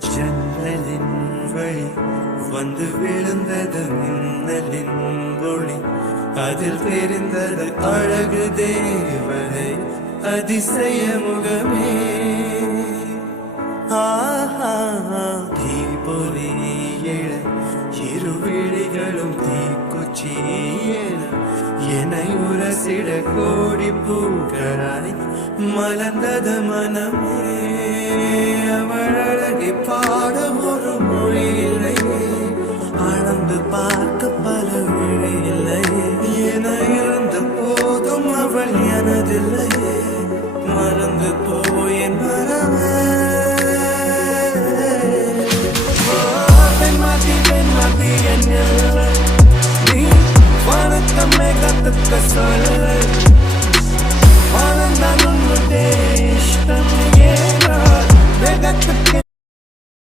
ஜன்னலின் வழி வந்து விழுந்தது மின்னலின் ஒளி, அதில் தெரிந்தது அழகு தேவதை அதிசய முகமே. ஆஹா தீபொலி எழ இரு விழிகளும் தீக்குச்சி என்னை உரசிட கோடி பூக்களாய் மலர்ந்தது மனமே. அவள் அழகி பாட ஒரு மொழி இல்லையே, அளந்து பார்க்க பல மொழி இல்லையே. என இருந்த போதும் அவள் எனதில்லையே, மறந்து போயேன் மனமே. பெண்மாதி என்ன நீ வணக்கமே கத்துக்க சொல்ல